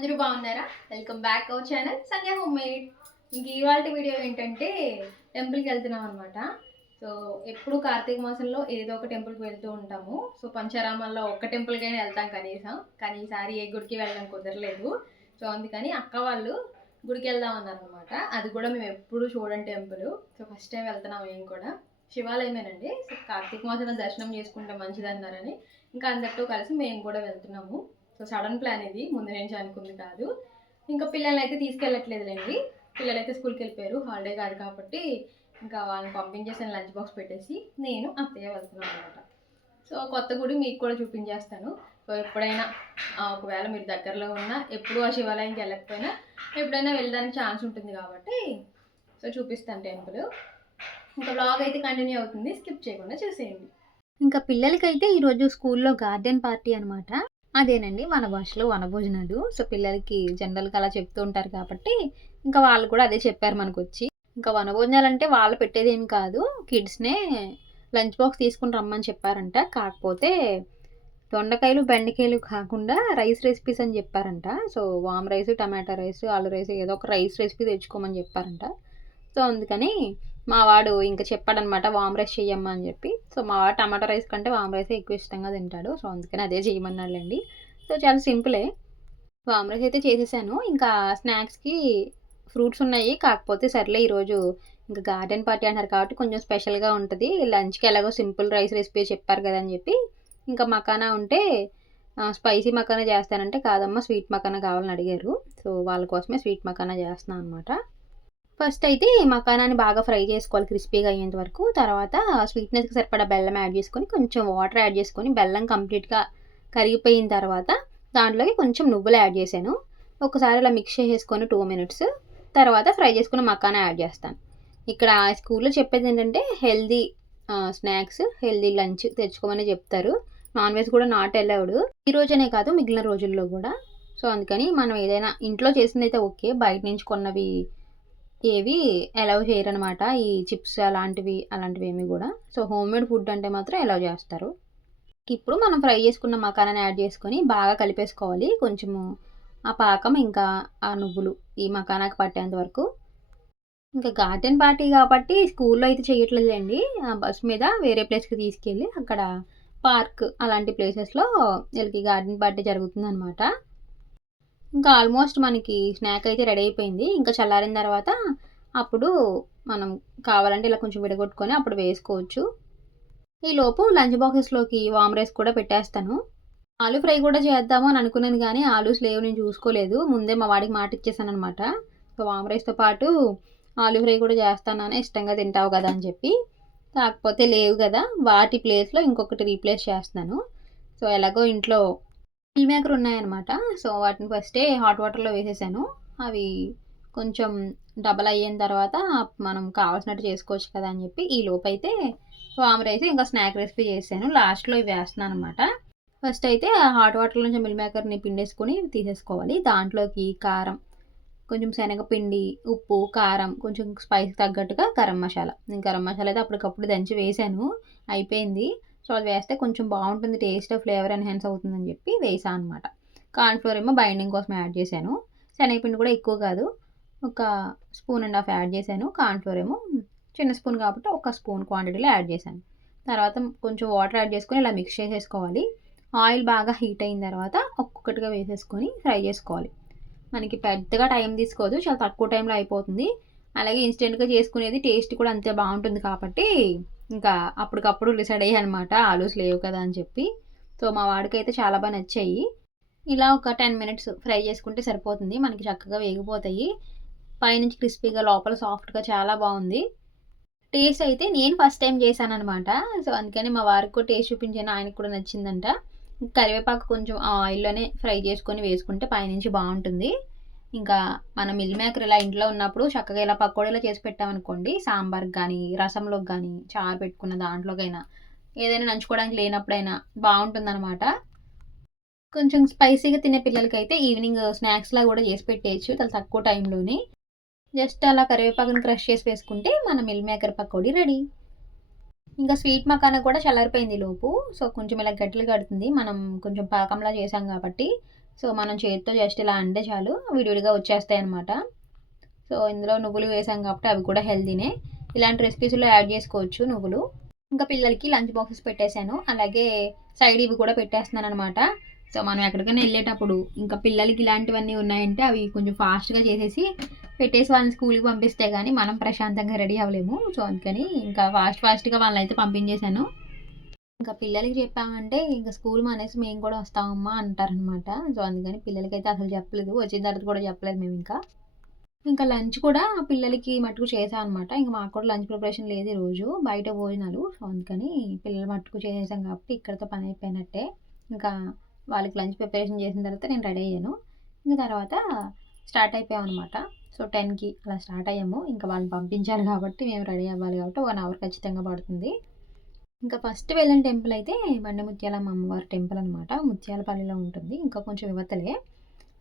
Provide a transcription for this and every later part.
అందరూ బాగున్నారా? Welcome back our channel Sandhya home made ఇంక ఇవాళ వీడియో ఏంటంటే టెంపుల్కి వెళ్తున్నాం అనమాట సో ఎప్పుడు కార్తీక మాసంలో ఏదో ఒక టెంపుల్కి వెళ్తూ ఉంటాము. సో పంచారామాల్లో ఒక్క టెంపుల్కైనా వెళ్తాం కనీసం. కానీ ఈసారి ఏ గుడికి వెళ్ళడం కుదరలేదు. సో అందుకని అక్క వాళ్ళు గుడికి వెళ్దాం అన్నారనమాట అది కూడా మేము ఎప్పుడు చూడని టెంపుల్ సో ఫస్ట్ టైం వెళ్తున్నాం మేము కూడా. శివాలయమేనండి. సో కార్తీక మాసంలో దర్శనం చేసుకుంటే మంచిదన్నారని. ఇంకా అందరితో కలిసి మేము కూడా వెళ్తున్నాము. సో సడన్ ప్లాన్ ఇది. ముందు నుంచి అనుకుంది కాదు. ఇంకా పిల్లల్ని అయితే తీసుకెళ్ళట్లేదులేండి. పిల్లలు అయితే స్కూల్కి వెళ్ళిపోయారు. హాలిడే కాదు కాబట్టి ఇంకా వాళ్ళని పంపించేసాను లంచ్ బాక్స్ పెట్టేసి నేను అత్తయ్య వెళ్తున్నాను అనమాట సో కొత్త గుడి మీకు కూడా చూపించేస్తాను. సో ఎప్పుడైనా ఒకవేళ మీరు దగ్గరలో ఉన్నా ఎప్పుడు ఆ శివాలయంకి వెళ్ళకపోయినా ఎప్పుడైనా వెళ్ళడానికి ఛాన్స్ ఉంటుంది కాబట్టి సో చూపిస్తాను టెంపుల్. ఇంకా బ్లాగ్ అయితే కంటిన్యూ అవుతుంది. స్కిప్ చేయకుండా చూసేయండి. ఇంకా పిల్లలకైతే ఈరోజు స్కూల్లో గార్డెన్ పార్టీ అనమాట అదేనండి. మన భాషలో వనభోజనాలు. సో పిల్లలకి జనరల్గా అలా చెప్తూ ఉంటారు కాబట్టి ఇంకా వాళ్ళు కూడా అదే చెప్పారు మనకు వచ్చి ఇంకా వనభోజనాలు అంటే వాళ్ళు పెట్టేది ఏమి కాదు. కిడ్స్నే లంచ్ బాక్స్ తీసుకుని రమ్మని చెప్పారంట. కాకపోతే దొండకాయలు బెండకాయలు కాకుండా రైస్ రెసిపీస్ అని చెప్పారంట. సో వామ్ రైస్ టమాటా రైస్ ఆలు రైస్ ఏదో ఒక రైస్ రెసిపీ తెచ్చుకోమని చెప్పారంట. సో అందుకని మా వాడు ఇంకా చెప్పాడనమాట వామ్ రైస్ చెయ్యమ్మా అని చెప్పి. సో మా వాడు టమాటా రైస్ కంటే వామ్ రైస్ ఎక్కువ ఇష్టంగా తింటాడు. సో అందుకని అదే చేయమన్నాడులేండి. సో చాలా సింపులే. వామ్ రైస్ అయితే చేసేసాను. ఇంకా స్నాక్స్కి ఫ్రూట్స్ ఉన్నాయి. కాకపోతే సర్లే ఈరోజు ఇంకా గార్డెన్ పార్టీ అంటారు కాబట్టి కొంచెం స్పెషల్గా ఉంటుంది. లంచ్కి ఎలాగో సింపుల్ రైస్ రెసిపీ చెప్పారు కదా అని చెప్పి. ఇంకా మకానా ఉంటే స్పైసీ మకానా చేస్తానంటే కాదమ్మా స్వీట్ మకానా కావాలని అడిగారు. సో వాళ్ళ కోసమే స్వీట్ మకానా చేస్తున్నాను అనమాట ఫస్ట్ అయితే మకానాన్ని బాగా ఫ్రై చేసుకోవాలి క్రిస్పీగా అయ్యేంత వరకు. తర్వాత స్వీట్నెస్కి సరిపడా బెల్లం యాడ్ చేసుకొని కొంచెం వాటర్ యాడ్ చేసుకొని బెల్లం కంప్లీట్గా కరిగిపోయిన తర్వాత దాంట్లోకి కొంచెం నువ్వులు యాడ్ చేశాను. ఒకసారి ఇలా మిక్స్ చేసేసుకొని టూ మినిట్స్. తర్వాత ఫ్రై చేసుకున్న మకానా యాడ్ చేస్తాను. ఇక్కడ స్కూల్లో చెప్పేది ఏంటంటే హెల్దీ స్నాక్స్ హెల్దీ లంచ్ తెచ్చుకోమని చెప్తారు. నాన్ వెజ్ కూడా నాట్ అలౌడ్. ఈ రోజనే కాదు మిగిలిన రోజుల్లో కూడా. సో అందుకని మనం ఏదైనా ఇంట్లో చేసింది అయితే ఓకే బయట నుంచి కొన్నవి ఏవి అలౌ చేయరనమాట ఈ చిప్స్ అలాంటివి అలాంటివి ఏమి కూడా. సో హోమ్ మేడ్ ఫుడ్ అంటే మాత్రం అలౌ చేస్తారు. ఇప్పుడు మనం ఫ్రై చేసుకున్న మకానాన్ని యాడ్ చేసుకొని బాగా కలిపేసుకోవాలి. కొంచెము ఆ పాకం ఇంకా ఆ నువ్వులు ఈ మకానాకి పట్టేంత వరకు. ఇంకా గార్డెన్ పార్టీ కాబట్టి స్కూల్లో అయితే చేయట్లేదండి ఆ బస్ మీద వేరే ప్లేస్కి తీసుకెళ్ళి అక్కడ పార్క్ అలాంటి ప్లేసెస్లో వీళ్ళకి గార్డెన్ పార్టీ జరుగుతుందన్నమాట. ఇంకా ఆల్మోస్ట్ మనకి స్నాక్ అయితే రెడీ అయిపోయింది. ఇంకా చల్లారిన తర్వాత అప్పుడు మనం కావాలంటే ఇలా కొంచెం విడగొట్టుకొని అప్పుడు వేసుకోవచ్చు. ఈ లోపు లంచ్ బాక్సెస్లోకి వామ్ రైస్ కూడా పెట్టేస్తాను. ఆలూ ఫ్రై కూడా చేద్దాము అని అనుకున్నాను కానీ ఆలూస్ లేవు నేను చూసుకోలేదు. ముందే మా వాడికి మాట ఇచ్చేసాను అనమాట సో వామ్ రైస్తో పాటు ఆలు ఫ్రై కూడా చేస్తానని ఇష్టంగా తింటావు కదా అని చెప్పి. కాకపోతే లేవు కదా. వాటి ప్లేస్లో ఇంకొకటి రీప్లేస్ చేస్తున్నాను. సో ఎలాగో ఇంట్లో మిల్ మేకర్ ఉన్నాయన్నమాట. సో వాటిని ఫస్టే హాట్ వాటర్లో వేసేసాను. అవి కొంచెం డబల్ అయిన తర్వాత మనం కావాల్సినట్టు చేసుకోవచ్చు కదా అని చెప్పి ఈ లోపైతే అయితే రైస్ ఇంకా స్నాక్ రెసిపీ చేశాను లాస్ట్లో ఇవి వేస్తున్నాను అనమాట ఫస్ట్ అయితే హాట్ వాటర్ నుంచి మిల్ మేకర్ని పిండేసుకొని తీసేసుకోవాలి. దాంట్లోకి కారం కొంచెం శనగపిండి ఉప్పు కారం కొంచెం స్పైస్ తగ్గట్టుగా గరం మసాలా. నేను గరం మసాలా అయితే అప్పటికప్పుడు దంచి వేసాను. అయిపోయింది. సో అది వేస్తే కొంచెం బాగుంటుంది టేస్ట్ ఫ్లేవర్ ఎన్హాన్స్ అవుతుందని చెప్పి వేసాను అనమాట కార్న్ఫ్లోర్ ఏమో బైండింగ్ కోసం యాడ్ చేశాను. శనగపిండి కూడా ఎక్కువ కాదు. ఒక స్పూన్ అండ్ హాఫ్ యాడ్ చేశాను. కార్న్ఫ్లోర్ ఏమో చిన్న స్పూన్ కాబట్టి ఒక స్పూన్ క్వాంటిటీలో యాడ్ చేశాను. తర్వాత కొంచెం వాటర్ యాడ్ చేసుకొని ఇలా మిక్స్ చేసేసుకోవాలి. ఆయిల్ బాగా హీట్ అయిన తర్వాత ఒక్కొక్కటిగా వేసేసుకొని ఫ్రై చేసుకోవాలి. మనకి పెద్దగా టైం తీసుకోదు చాలా తక్కువ టైంలో అయిపోతుంది. అలాగే ఇన్స్టెంట్గా చేసుకునేది టేస్ట్ కూడా అంతే బాగుంటుంది కాబట్టి ఇంకా అప్పటికప్పుడు డిసైడ్ అయ్యాయి అనమాట ఆలూస్ లేవు కదా అని చెప్పి. సో మా వాడికి అయితే చాలా బాగా నచ్చాయి. ఇలా ఒక టెన్ మినిట్స్ ఫ్రై చేసుకుంటే సరిపోతుంది. మనకి చక్కగా వేగిపోతాయి. పైనుంచి క్రిస్పీగా లోపల సాఫ్ట్గా చాలా బాగుంది. టేస్ట్ అయితే నేను ఫస్ట్ టైం చేశాను అనమాట సో అందుకని మా వారికి కూడా టేస్ట్ చూపించాను. ఆయనకు కూడా నచ్చిందంట. కరివేపాకు కొంచెం ఆయిల్లోనే ఫ్రై చేసుకొని వేసుకుంటే పైనుంచి బాగుంటుంది. ఇంకా మనం మిల్ మేకర్ ఇలా ఇంట్లో ఉన్నప్పుడు చక్కగా ఇలా పకోడీలా చేసి పెట్టామనుకోండి సాంబార్కి కానీ రసంలోకి కానీ చారు పెట్టుకున్న దాంట్లోకైనా ఏదైనా నంచుకోవడానికి లేనప్పుడైనా బాగుంటుందన్నమాట. కొంచెం స్పైసీగా తినే పిల్లలకైతే ఈవినింగ్ స్నాక్స్లా కూడా చేసి పెట్టేయచ్చు చాలా తక్కువ టైంలోనే. జస్ట్ అలా కరివేపాకుని క్రష్ చేసి వేసుకుంటే మన మిల్ మేకర్ పకోడీ రెడీ. ఇంకా స్వీట్ మకాన కూడా చల్లారిపోయింది లోపు. సో కొంచెం ఇలా గట్టిలు కడుతుంది. మనం కొంచెం పాకంలా చేసాం కాబట్టి సో మనం చేతితో జస్ట్ ఇలా అంటే చాలు విడివిడిగా వచ్చేస్తాయి అనమాట సో ఇందులో నువ్వులు వేసాం కాబట్టి అవి కూడా హెల్తీనే. ఇలాంటి రెసిపీస్లో యాడ్ చేసుకోవచ్చు నువ్వులు. ఇంకా పిల్లలకి లంచ్ బాక్సెస్ పెట్టేశాను. అలాగే సైడ్ ఇవి కూడా పెట్టేస్తున్నాను అనమాట సో మనం ఎక్కడికైనా వెళ్ళేటప్పుడు ఇంకా పిల్లలకి ఇలాంటివన్నీ ఉన్నాయంటే అవి కొంచెం ఫాస్ట్గా చేసేసి పెట్టేసి వాళ్ళని స్కూల్కి పంపిస్తే కానీ మనం ప్రశాంతంగా రెడీ అవ్వలేము. సో అందుకని ఇంకా ఫాస్ట్ ఫాస్ట్గా వాళ్ళని అయితే పంపించేశాను. ఇంకా పిల్లలకి చెప్పామంటే ఇంకా స్కూల్ మానేసి మేము కూడా వస్తామమ్మా అంటారనమాట. సో అందుకని పిల్లలకి అయితే అసలు చెప్పలేదు. వచ్చిన తర్వాత కూడా చెప్పలేదు మేము ఇంకా. ఇంకా లంచ్ కూడా పిల్లలకి మట్టుకు చేసాం అనమాట ఇంకా మాకు కూడా లంచ్ ప్రిపరేషన్ లేదు రోజు. బయట భోజనాలు. సో అందుకని పిల్లలు మట్టుకు చేసేసాం కాబట్టి ఇక్కడతో పని అయిపోయినట్టే. ఇంకా వాళ్ళకి లంచ్ ప్రిపరేషన్ చేసిన తర్వాత నేను రెడీ అయ్యాను. ఇంకా తర్వాత స్టార్ట్ అయిపోయాం అనమాట సో టెన్కి అలా స్టార్ట్ అయ్యాము. ఇంకా వాళ్ళని పంపించాలి కాబట్టి మేము రెడీ అవ్వాలి కాబట్టి వన్ అవర్ ఖచ్చితంగా పడుతుంది. ఇంకా ఫస్ట్ వెళ్ళిన టెంపుల్ అయితే బండి ముత్యాలమ్మ అమ్మవారి టెంపుల్ అనమాట ముత్యాలపల్లిలో ఉంటుంది. ఇంకా కొంచెం యువతలే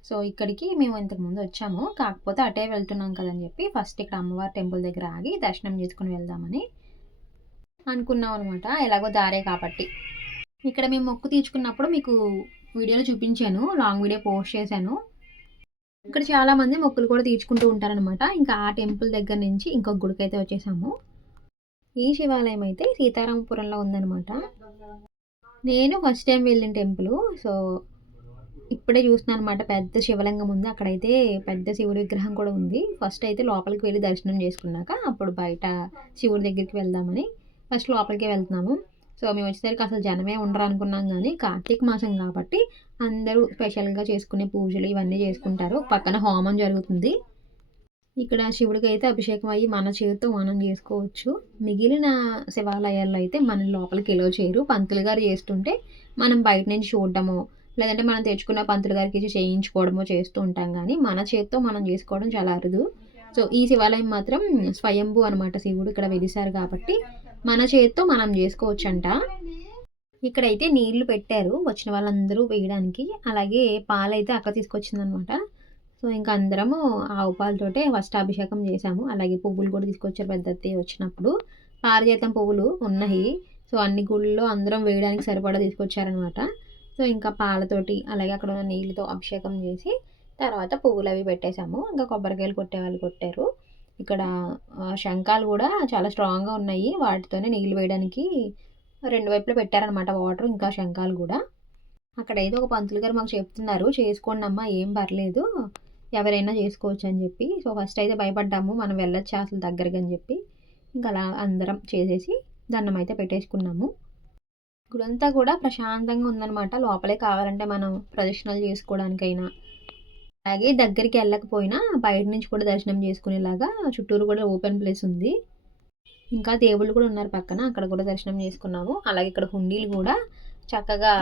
సో ఇక్కడికి మేము ఇంతకుముందు వచ్చాము. కాకపోతే అటే వెళ్తున్నాం కదని చెప్పి ఫస్ట్ ఇక్కడ అమ్మవారి టెంపుల్ దగ్గర ఆగి దర్శనం చేసుకుని వెళ్దామని అనుకున్నాం అనమాట ఎలాగో దారే కాబట్టి. ఇక్కడ మేము మొక్కు తీర్చుకున్నప్పుడు మీకు వీడియోలో చూపించాను. లాంగ్ వీడియో పోస్ట్ చేశాను. ఇక్కడ చాలామంది మొక్కులు కూడా తీర్చుకుంటూ ఉంటారనమాట ఇంకా ఆ టెంపుల్ దగ్గర నుంచి ఇంకొక గుడికి అయితే వచ్చేసాము. ఈ శివాలయం అయితే సీతారామపురంలో ఉందన్నమాట. నేను ఫస్ట్ టైం వెళ్ళిన టెంపుల్ సో ఇప్పుడే చూస్తున్నాను అనమాట పెద్ద శివలింగం ఉంది. అక్కడైతే పెద్ద శివుడి విగ్రహం కూడా ఉంది. ఫస్ట్ అయితే లోపలికి వెళ్ళి దర్శనం చేసుకున్నాక అప్పుడు బయట శివుడి దగ్గరికి వెళ్దామని ఫస్ట్ లోపలికే వెళ్తున్నాము. సో మేము వచ్చేసరికి అసలు జనమే ఉండరు అనుకున్నాం కానీ కార్తీక మాసం కాబట్టి అందరూ స్పెషల్గా చేసుకునే పూజలు ఇవన్నీ చేసుకుంటారు. పక్కన హోమం జరుగుతుంది. ఇక్కడ శివుడికి అయితే అభిషేకం అయ్యి మన చేతితో మనం చేసుకోవచ్చు. మిగిలిన శివాలయాల్లో అయితే మన లోపలికి ఎలో చేయరు. పంతులు గారు చేస్తుంటే మనం బయట నుంచి చూడటమో లేదంటే మనం తెచ్చుకున్న పంతులు గారికి ఇచ్చి చేయించుకోవడమో చేస్తూ ఉంటాం. కానీ మన చేతితో మనం చేసుకోవడం చాలా అరుదు. సో ఈ శివాలయం మాత్రం స్వయంభూ అనమాట శివుడు ఇక్కడ వెలిశారు కాబట్టి మన చేతితో మనం చేసుకోవచ్చంట. ఇక్కడైతే నీళ్ళు పెట్టారు. వచ్చిన వాళ్ళందరూ వేయడానికి. అలాగే పాలైతే అక్క తీసుకొచ్చిందనమాట సో ఇంకా అందరము ఆవు పాలతోటే ఫస్ట్ అభిషేకం చేసాము అలాగే పువ్వులు కూడా తీసుకొచ్చారు పెద్ద అత్తయ్య వచ్చినప్పుడు. పారిజాతం పువ్వులు ఉన్నాయి. సో అన్ని గుళ్ళలో అందరం వేయడానికి సరిపడా తీసుకొచ్చారనమాట. సో ఇంకా పాలతోటి అలాగే అక్కడ ఉన్న నీళ్ళతో అభిషేకం చేసి తర్వాత పువ్వులు అవి పెట్టేశాము. ఇంకా కొబ్బరికాయలు కొట్టే వాళ్ళు కొట్టారు. ఇక్కడ శంఖాలు కూడా చాలా స్ట్రాంగ్గా ఉన్నాయి. వాటితోనే నీళ్ళు వేయడానికి రెండు వైపులా పెట్టారనమాట వాటర్ ఇంకా శంఖాలు కూడా. అక్కడ ఏదో ఒక పంతులు గారు మాకు చెప్తున్నారు. చేసుకోండి అమ్మా ఏం పర్లేదు. ఎవరైనా చేసుకోవచ్చు అని చెప్పి. సో ఫస్ట్ అయితే భయపడ్డాము. మనం వెళ్ళొచ్చు అసలు దగ్గరగా అని చెప్పి. ఇంకా అలా అందరం చేసేసి దండం అయితే పెట్టేసుకున్నాము. గుడంతా కూడా ప్రశాంతంగా ఉందన్నమాట. లోపలే కావాలంటే మనం ప్రదక్షిణలు చేసుకోవడానికైనా అలాగే దగ్గరికి వెళ్ళకపోయినా బయట నుంచి కూడా దర్శనం చేసుకునేలాగా చుట్టూరు కూడా ఓపెన్ ప్లేస్ ఉంది. ఇంకా దేవుళ్ళు కూడా ఉన్నారు పక్కన. అక్కడ కూడా దర్శనం చేసుకున్నాము. అలాగే ఇక్కడ హుండీలు కూడా చక్కగా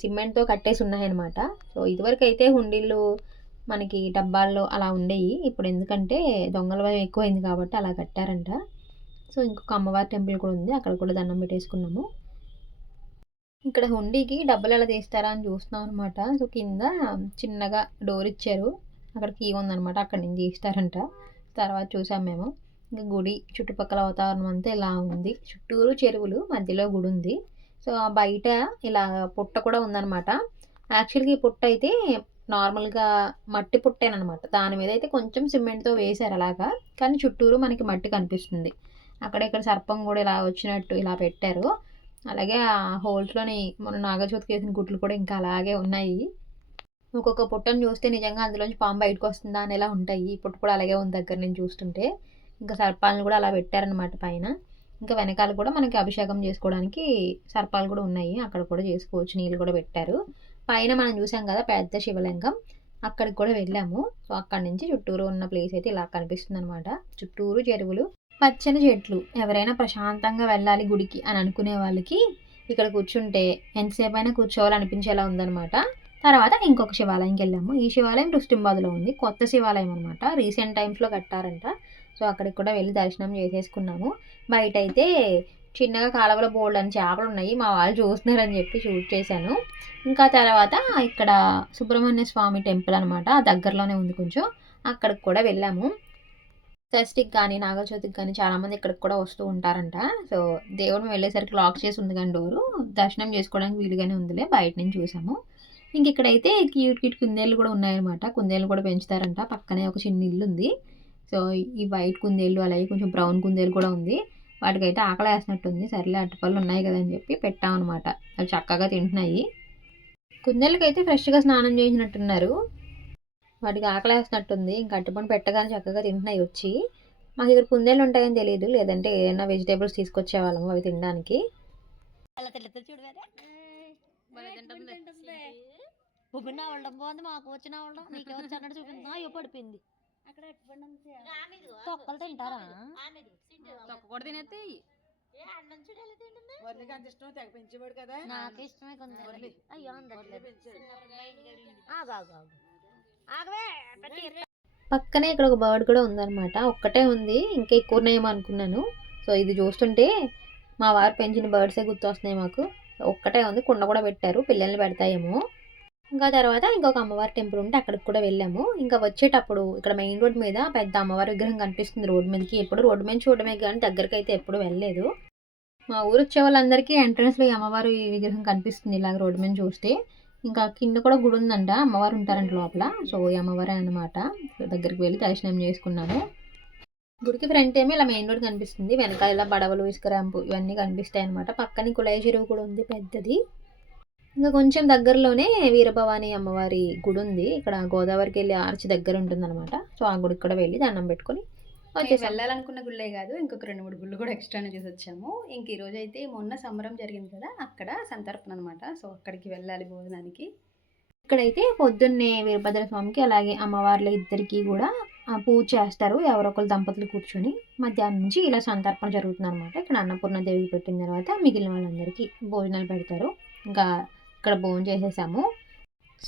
సిమెంట్తో కట్టేసి ఉన్నాయన్నమాట. సో ఇదివరకు అయితే హుండీలు మనకి డబ్బాల్లో అలా ఉండేవి ఇప్పుడు ఎందుకంటే దొంగల భయం ఎక్కువైంది కాబట్టి అలా కట్టారంట. సో ఇంకొక అమ్మవారి టెంపుల్ కూడా ఉంది. అక్కడ కూడా దండం పెట్టేసుకున్నాము. ఇక్కడ హుండీకి డబ్బులు ఎలా తీస్తారా అని చూస్తున్నాం అనమాట సో కింద చిన్నగా డోర్ ఇచ్చారు. అక్కడ కీ ఉందన్నమాట. అక్కడ నుంచి తీస్తారంట. తర్వాత చూసాం మేము. ఇంకా గుడి చుట్టుపక్కల వాతావరణం అంతా ఇలా ఉంది. చుట్టూరు చెరువులు మధ్యలో గుడి ఉంది. సో ఆ బయట ఇలా పుట్ట కూడా ఉందనమాట యాక్చువల్గా ఈ పుట్ట అయితే నార్మల్గా మట్టి పుట్టేనమాట దాని మీద అయితే కొంచెం సిమెంట్తో వేశారు అలాగా. కానీ చుట్టూరు మనకి మట్టి కనిపిస్తుంది. అక్కడ ఇక్కడ సర్పం కూడా ఇలా వచ్చినట్టు ఇలా పెట్టారు. అలాగే ఆ హోల్స్లోని మన నాగచోతికి వేసిన గుట్లు కూడా ఇంకా అలాగే ఉన్నాయి. ఒక్కొక్క పుట్టను చూస్తే నిజంగా అందులోంచి పాము బయటకు వస్తుందా అని ఎలా ఉంటాయి. ఈ పుట్ట కూడా అలాగే ఉంది దగ్గర నుంచి చూస్తుంటే. ఇంకా సర్పాలను కూడా అలా పెట్టారనమాట పైన. ఇంకా వెనకాల కూడా మనకి అభిషేకం చేసుకోవడానికి సర్పాలు కూడా ఉన్నాయి. అక్కడ కూడా చేసుకోవచ్చు. నీళ్ళు కూడా పెట్టారు. పైన మనం చూసాం కదా పెద్ద శివలింగం. అక్కడికి కూడా వెళ్ళాము. సో అక్కడి నుంచి చుట్టూరు ఉన్న ప్లేస్ అయితే ఇలా కనిపిస్తుంది అనమాట చుట్టూరు చెరువులు పచ్చని చెట్లు. ఎవరైనా ప్రశాంతంగా వెళ్ళాలి గుడికి అని అనుకునే వాళ్ళకి ఇక్కడ కూర్చుంటే ఎంతసేపు అయినా కూర్చోవాలనిపించేలా ఉందనమాట తర్వాత ఇంకొక శివాలయంకి వెళ్ళాము. ఈ శివాలయం రుస్టింబాద్లో ఉంది. కొత్త శివాలయం అనమాట రీసెంట్ టైమ్స్లో కట్టారంట. సో అక్కడికి కూడా వెళ్ళి దర్శనం చేసేసుకున్నాము. బయట అయితే చిన్నగా కాలువలో బోల్డ్ అని చేపలు ఉన్నాయి. మా వాళ్ళు చూస్తున్నారని చెప్పి షూట్ చేశాను. ఇంకా తర్వాత ఇక్కడ సుబ్రహ్మణ్య స్వామి టెంపుల్ అనమాట దగ్గరలోనే ఉంది కొంచెం. అక్కడికి కూడా వెళ్ళాము. షష్ఠికి కానీ నాగచవితికి కానీ చాలామంది ఇక్కడికి కూడా వస్తూ ఉంటారంట. సో దేవుడు వెళ్ళేసరికి లాక్ చేసి ఉంది కానీ డోరు. దర్శనం చేసుకోవడానికి వీలుగానే ఉందిలే. బయట నుంచి చూసాము. ఇంక ఇక్కడైతే క్యూట్ క్యూట్ కుందేళ్ళు కూడా ఉన్నాయన్నమాట. కుందేళ్ళు కూడా పెంచుతారంట. పక్కనే ఒక చిన్న ఇల్లు ఉంది సో ఈ వైట్ కుందేళ్ళు అలాగే కొంచెం బ్రౌన్ కుందేలు కూడా ఉంది. వాటికైతే ఆకలి వేసినట్టుంది సర్లే అట్టుపళ్ళు ఉన్నాయి కదా అని చెప్పి పెట్టామన్నమాట. అవి చక్కగా తింటున్నాయి. కుందేళ్ళకి అయితే ఫ్రెష్గా స్నానం చేసినట్టున్నారు వాటికి ఆకలి వేసినట్టుంది ఇంకా అట్టుపండు పెట్టగానే చక్కగా తింటున్నాయి వచ్చి. మాకు ఇక్కడ కుందేళ్ళు ఉంటాయని తెలియదు లేదంటే ఏమైనా వెజిటేబుల్స్ తీసుకొచ్చేవాళ్ళము అవి తినడానికి. బాగుంది. మాకు వచ్చిన నీకే వచ్చి అన్నట్టు చూపింది అయ్యో పడిపోయింది. తొక్కలు తింటారా? కూడా తినేస్తే వరలకి అంత ఇష్టం తెగ పెంచేవాడు కదా. నాకు ఇష్టమే కొంది వదిలే. అయ్యో వరలే అందట్లేదు పెంచాడు ఆగు ఆగు ఆగు. ఆగవే పెట్టి పక్కనే ఇక్కడ ఒక బర్డ్ కూడా ఉందన్నమాట. ఒక్కటే ఉంది ఇంకా ఎక్కువ ఉన్నాయేమో అనుకున్నాను. సో ఇది చూస్తుంటే మా వారు పెంచిన బర్డ్సే గుర్తొస్తున్నాయి మాకు. ఒక్కటే ఉంది కుండ కూడా పెట్టారు పిల్లల్ని పెడతాయేమో. ఇంకా తర్వాత ఇంకొక అమ్మవారి టెంపుల్ ఉంటే అక్కడికి కూడా వెళ్ళాము. ఇంకా వచ్చేటప్పుడు ఇక్కడ మెయిన్ రోడ్ మీద పెద్ద అమ్మవారి విగ్రహం కనిపిస్తుంది రోడ్ మీదకి. ఎప్పుడు రోడ్డు మీద చూడడమే కానీ దగ్గరికి అయితే ఎప్పుడు వెళ్ళలేదు. మా ఊరు వచ్చే వాళ్ళందరికీ ఎంట్రన్స్లో ఈ అమ్మవారి విగ్రహం కనిపిస్తుంది ఇలాగ రోడ్డు మీద చూస్తే. ఇంకా కింద కూడా గుడి ఉందంట. అమ్మవారు ఉంటారంట లోపల. సో ఈ అమ్మవారే అనమాట దగ్గరికి వెళ్ళి దర్శనం చేసుకున్నాము. గుడికి ఫ్రంట్ ఏమో ఇలా మెయిన్ రోడ్ కనిపిస్తుంది. వెనకాల ఇలా బడవలు ఇసుక ర్యాంపు ఇవన్నీ కనిపిస్తాయి అనమాట పక్కన కుళాయి చెరువు కూడా ఉంది పెద్దది. ఇంకా కొంచెం దగ్గరలోనే వీరభవాని అమ్మవారి గుడి ఉంది ఇక్కడ గోదావరికి వెళ్ళి ఆర్చి దగ్గర ఉంటుంది అనమాట సో ఆ గుడికి కూడా వెళ్ళి దండం పెట్టుకొని వచ్చేసాం. వెళ్ళాలనుకున్న గుళ్ళే కాదు ఇంకొక రెండు మూడు గుళ్ళు కూడా ఎక్స్ట్రానే చూసి వచ్చాము ఇంక ఈ రోజు అయితే మొన్న సంబరం జరిగింది కదా అక్కడ సంతర్పణ అనమాట సో అక్కడికి వెళ్ళాలి భోజనానికి. ఇక్కడైతే పొద్దున్నే వీరభద్ర స్వామికి అలాగే అమ్మవార్ల ఇద్దరికి కూడా ఆ, పూజ చేస్తారు. ఎవరో ఒకరు దంపతులు కూర్చొని మధ్యాహ్నం నుంచి ఇలా సంతర్పణ జరుగుతుంది అనమాట ఇక్కడ అన్నపూర్ణ దేవికి పెట్టిన తర్వాత మిగిలిన వాళ్ళందరికీ భోజనాలు పెడతారు. ఇంకా ఇక్కడ భోజనం చేసేసాము.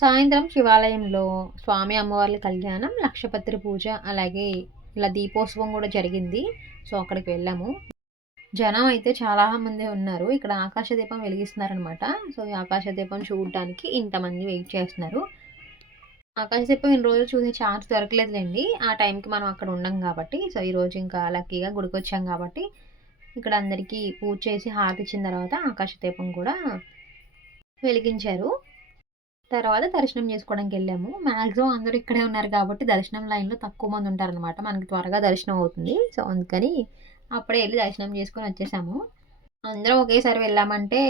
సాయంత్రం శివాలయంలో స్వామి అమ్మవార్ల కళ్యాణం లక్షపత్రి పూజ అలాగే ఇలా దీపోత్సవం కూడా జరిగింది. సో అక్కడికి వెళ్ళాము. జనం అయితే చాలా మంది ఉన్నారు. ఇక్కడ ఆకాశ దీపం వెలిగిస్తున్నారనమాట సో ఈ ఆకాశ దీపం చూడడానికి ఇంతమంది వెయిట్ చేస్తున్నారు. ఆకాశ దీపం ఇన్ని రోజులు చూసే ఛాన్స్ దొరకలేదులేండి. ఆ టైంకి మనం అక్కడ ఉండం కాబట్టి. సో ఈరోజు ఇంకా లక్కీగా గుడికి వచ్చాం కాబట్టి. ఇక్కడ అందరికీ పూజ చేసి హారతి ఇచ్చిన తర్వాత ఆకాశ దీపం కూడా వెలిగించారు. తర్వాత దర్శనం చేసుకోవడానికి వెళ్ళాము. మ్యాక్సిమం అందరూ ఇక్కడే ఉన్నారు కాబట్టి దర్శనం లైన్లో తక్కువ మంది ఉంటారనమాట మనకి త్వరగా దర్శనం అవుతుంది. సో అందుకని అప్పుడే వెళ్ళి దర్శనం చేసుకొని వచ్చేసాము. అందరం ఒకేసారి వెళ్ళామంటే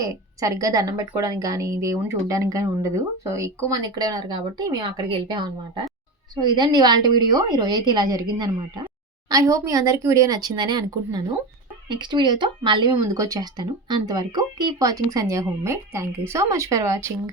సరిగ్గా దండం పెట్టుకోవడానికి కానీ దేవుని చూడడానికి కానీ ఉండదు. సో ఎక్కువ మంది ఇక్కడే ఉన్నారు కాబట్టి మేము అక్కడికి వెళ్ళిపోయాం అనమాట సో ఇదండి వాళ్ళ వీడియో. ఈరోజు అయితే ఇలా జరిగిందనమాట ఐ హోప్ మీ అందరికీ వీడియో నచ్చిందని అనుకుంటున్నాను. నెక్స్ట్ వీడియోతో మళ్ళీ మేము ముందుకు వచ్చేస్తాను. అంతవరకు keep watching Sandhya home made thank you so much for watching